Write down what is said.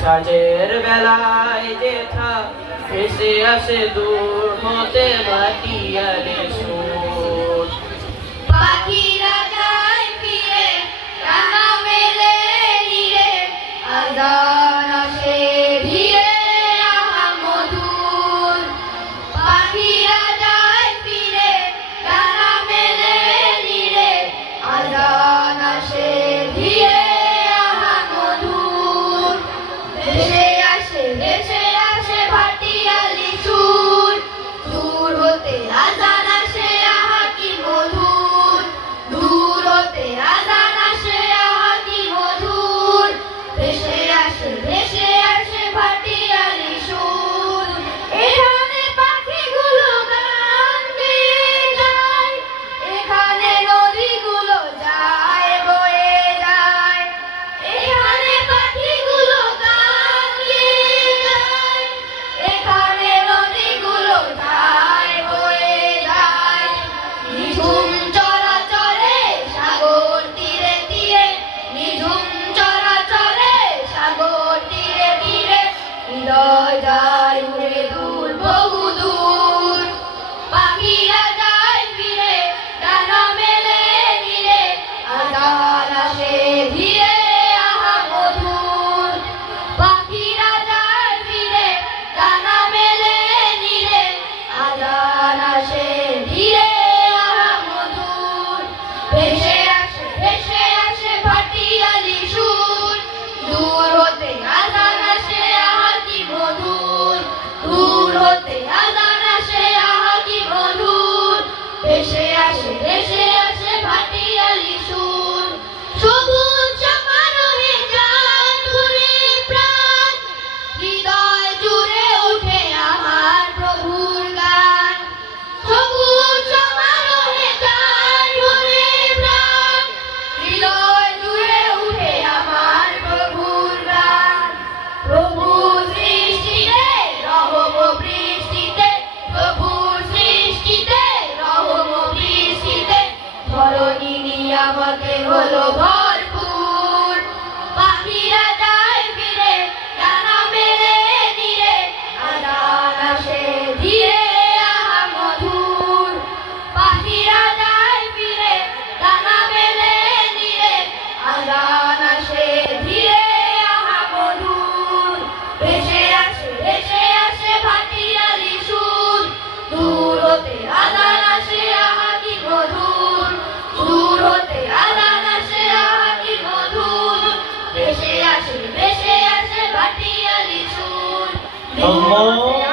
সাজের বেলায় যেথা ভেসে আসে দূর হতে মাটিয়ারে সুর। পাখিরা যায় ফিরে ডানা মেলে নিরে, আজান আসে ধীরে আহা মধুর। পাখিরা যায় ফিরে ডানা মেলে নিরে, আজান আসে ধীরে আহা মধুর। ভেসে আসে ভাটিয়ালি সুর, দূর হতে আজান আসে আহা কি মধুর। দূর হতে আজান আসে আহা কি মধুর। ভেসে আসে ভাটিয়ালি সুর। এখানে পাখিগুলো গান গেয়ে যায়, এখানে নদীগুলো যায় বয়ে যায়। এখানে পাখিগুলো গান গেয়ে যায়, এখানে নদীগুলো যায় বয়ে যায়। নিঝুম চরাচরে সাগর তীরে তীরে, নিঝুম চরাচরে সাগর তীরে তীরে, হৃদয় যায় উড়ে দূর বহু দূর। পাখিরা যায় ফিরে ডানা মেলে নিরে, আজান আসে ধীরে আহা মধুর। পাখিরা যায় ফিরে ডানা মেলে নিরে, আজান আসে ধীরে আহা মধুর। ভেসে আসে ভাটিয়ালি সুর, দূর হতে আজান আসে আহা কি মধুর। দূর হতে আজান আসে আহা কি মধুর। ভেসে আসে ভাটিয়ালি সুর। সবুজ সমারোহে যায় ঘুরে প্রাণ, হৃদয় জুড়ে ওঠে আমার প্রভুর গান। সবুজ সমারোহে যায় ঘুরে প্রাণ, হৃদয় জুড়ে ওঠে আমার প্রভুর গান। প্রভু সৃষ্টিতে রহম বৃষ্টিতে, প্রভু সৃষ্টিতে রহম বৃষ্টিতে, ধরণী নিয়ামতে হলো ভরপুর। পাখিরা যায় ফিরে ডানা মেলে নিরে, আজান আসে ধীরে আহা মধুর। পাখিরা যায় ফিরে ডানা মেলে নিরে, আজান আসে ধীরে আহা মধুর। ভেসে আসে ভাটিয়ালি সুর, দূর হতে আজান আসে আহা কি মধুর। দূর হতে আজান আসে আহা কি মধুর। ভেসে আসে ভাটিয়ালি সুর, দূর হতে